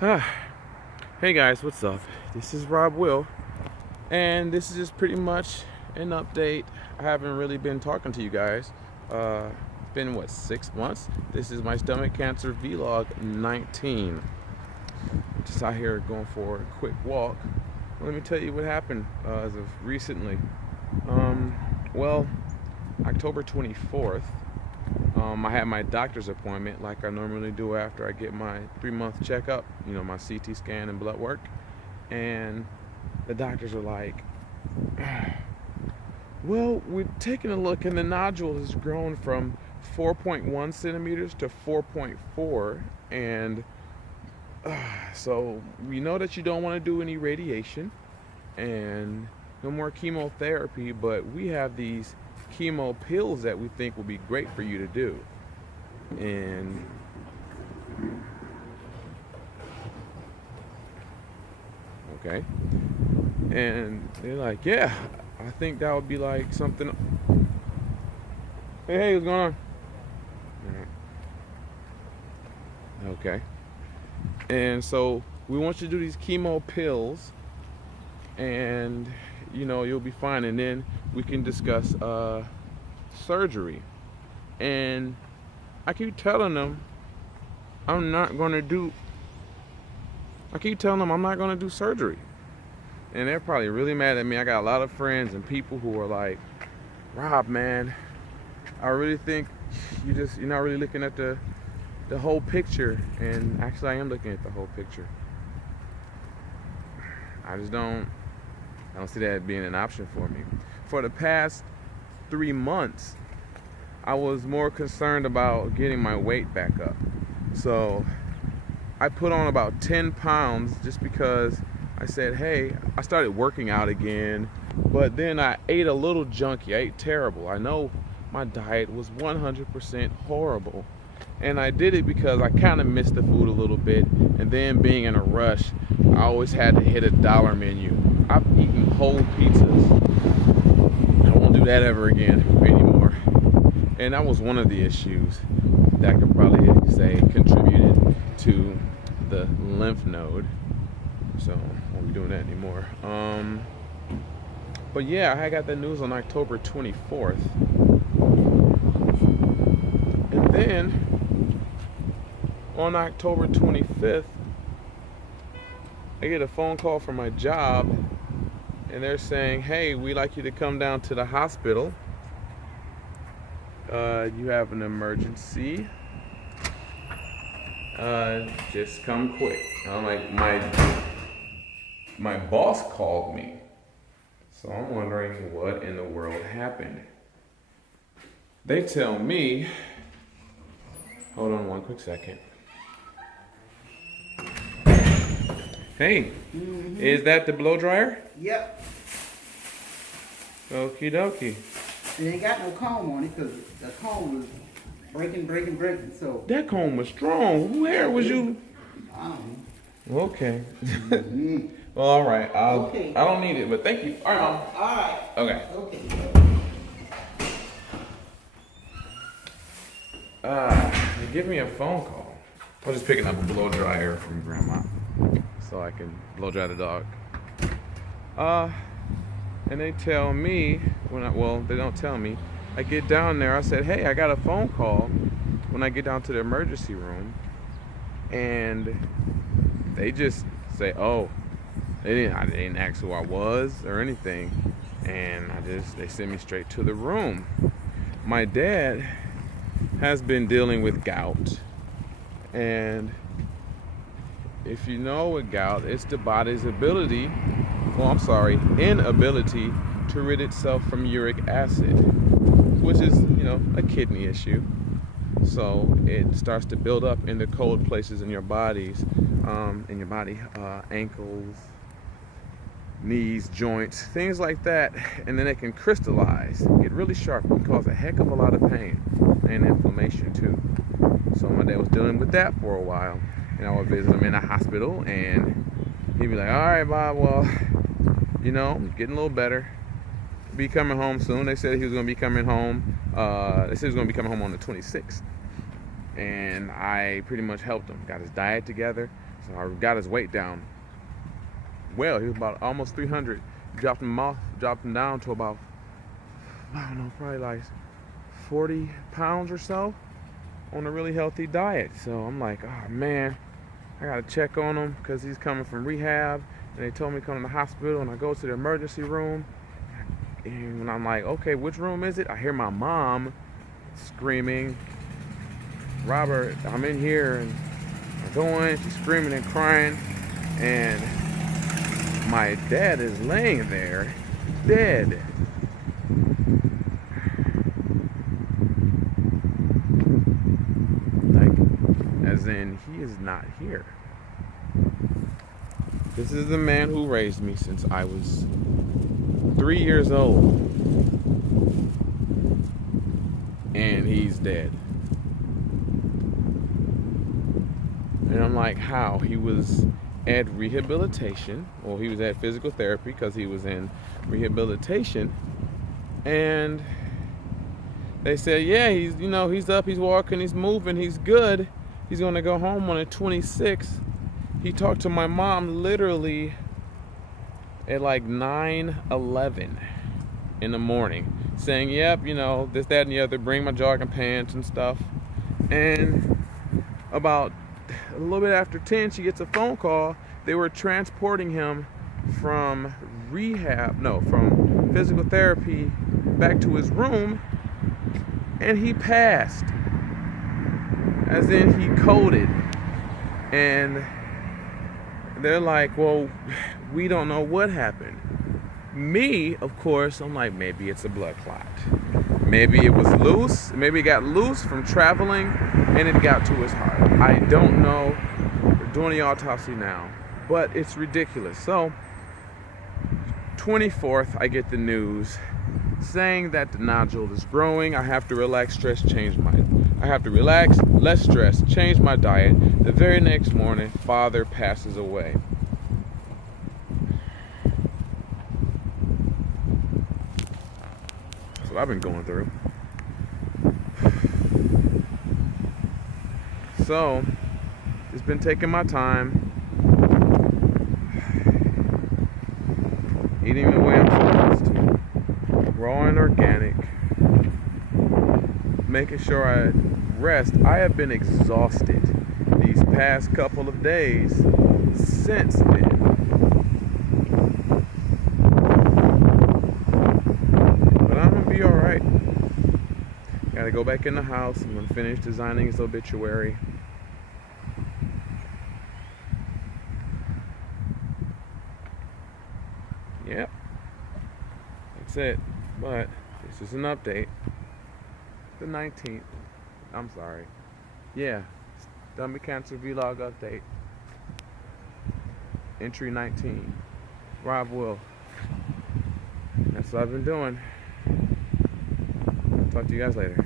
Hey guys, what's up? This is Rob Will, and this is just pretty much an update. I haven't really been talking to you guys. It's been 6 months? This is my stomach cancer vlog 19. Just out here going for a quick walk. Let me tell you what happened as of recently. Well, October 24th, I had my doctor's appointment like I normally do after I get my 3-month checkup, my CT scan and blood work. And the doctors are like, well, we're taking a look, and the nodule has grown from 4.1 centimeters to 4.4. And so we know that you don't want to do any radiation and no more chemotherapy, but we have these chemo pills that we think will be great for you to do. And okay, and they're like, yeah, I think that would be like something. Hey, what's going on? Okay. And so we want you to do these chemo pills, and you'll be fine, and then we can discuss surgery. And I keep telling them I'm not going to do surgery. And they're probably really mad at me. I got a lot of friends and people who are like, Rob, man, I really think you're not really looking at the whole picture. And actually I am looking at the whole picture. I don't see that being an option for me. For the past 3 months, I was more concerned about getting my weight back up. So I put on about 10 pounds just because I said, hey, I started working out again, but then I ate a little junky. I ate terrible. I know my diet was 100% horrible. And I did it because I kind of missed the food a little bit. And then being in a rush, I always had to hit a dollar menu. I've eaten whole pizzas. I won't do that ever again anymore. And that was one of the issues that I could probably say contributed to the lymph node. So I won't be doing that anymore. But yeah, I got that news on October 24th. And then on October 25th, I get a phone call from my job, and they're saying, hey, we'd like you to come down to the hospital. You have an emergency. Just come quick. I'm like, my boss called me. So I'm wondering what in the world happened. They tell me, hold on one quick second. Hey, Is that the blow dryer? Yep. Okie dokie. And it ain't got no comb on it because the comb was breaking. So That comb was strong. Where was you? I don't Okay. know. Well, all right. Okay. I don't need it, but thank you. All right, Mom. All right. Okay. They give me a phone call. I was just picking up a blow dryer from Grandma, so I can blow dry the dog. And they tell me they don't tell me. I get down there. I said, hey, I got a phone call when I get down to the emergency room, and they just say, oh, they didn't ask who I was or anything, and they sent me straight to the room. My dad has been dealing with gout, and if you know what gout, it's the body's inability to rid itself from uric acid, which is, a kidney issue. So it starts to build up in the cold places in your bodies, ankles, knees, joints, things like that, and then it can crystallize, get really sharp, and cause a heck of a lot of pain and inflammation too. So my dad was dealing with that for a while, and I would visit him in a hospital, and he'd be like, all right, Bob, well, getting a little better. Be coming home soon. They said he was going to be coming home. They said he was going to be coming home on the 26th. and I pretty much helped him, got his diet together. So I got his weight down. Well, he was about almost 300. Dropped him down to about, I don't know, probably like 40 pounds or so on a really healthy diet. So I'm like, oh man, I gotta check on him because he's coming from rehab, and they told me to come to the hospital, and I go to the emergency room, and when I'm like, okay, which room is it? I hear my mom screaming, Robert, I'm in here, and I go in, she's screaming and crying, and my dad is laying there, dead. Like, as in, he is not here. This is the man who raised me since I was 3 years old. And he's dead. And I'm like, how? He was at rehabilitation. Well, he was at physical therapy because he was in rehabilitation. And they said, yeah, he's up, he's walking, he's moving, he's good. He's gonna go home on the 26th. He talked to my mom literally at like 9:11 in the morning, saying, yep, this, that, and the other, bring my jogging pants and stuff. And about a little bit after 10, she gets a phone call. They were transporting him from from physical therapy back to his room, and he passed. As in, he coded. And they're like, well, we don't know what happened. Me, of course, I'm like, maybe it's a blood clot. Maybe it was loose. Maybe it got loose from traveling and it got to his heart. I don't know. We're doing the autopsy now, but it's ridiculous. So, 24th, I get the news saying that the nodule is growing. I have to relax, stress, I have to relax, less stress, change my diet. The very next morning, father passes away. That's what I've been going through. So, it's been taking my time, eating the way I'm supposed to, raw and organic, making sure I rest. I have been exhausted these past couple of days since then. But I'm gonna be alright. Gotta go back in the house. I'm gonna finish designing his obituary. Yep. That's it. But this is an update. The 19th. I'm sorry. Yeah. Stomach cancer vlog update. Entry 19. Rob Will. That's what I've been doing. Talk to you guys later.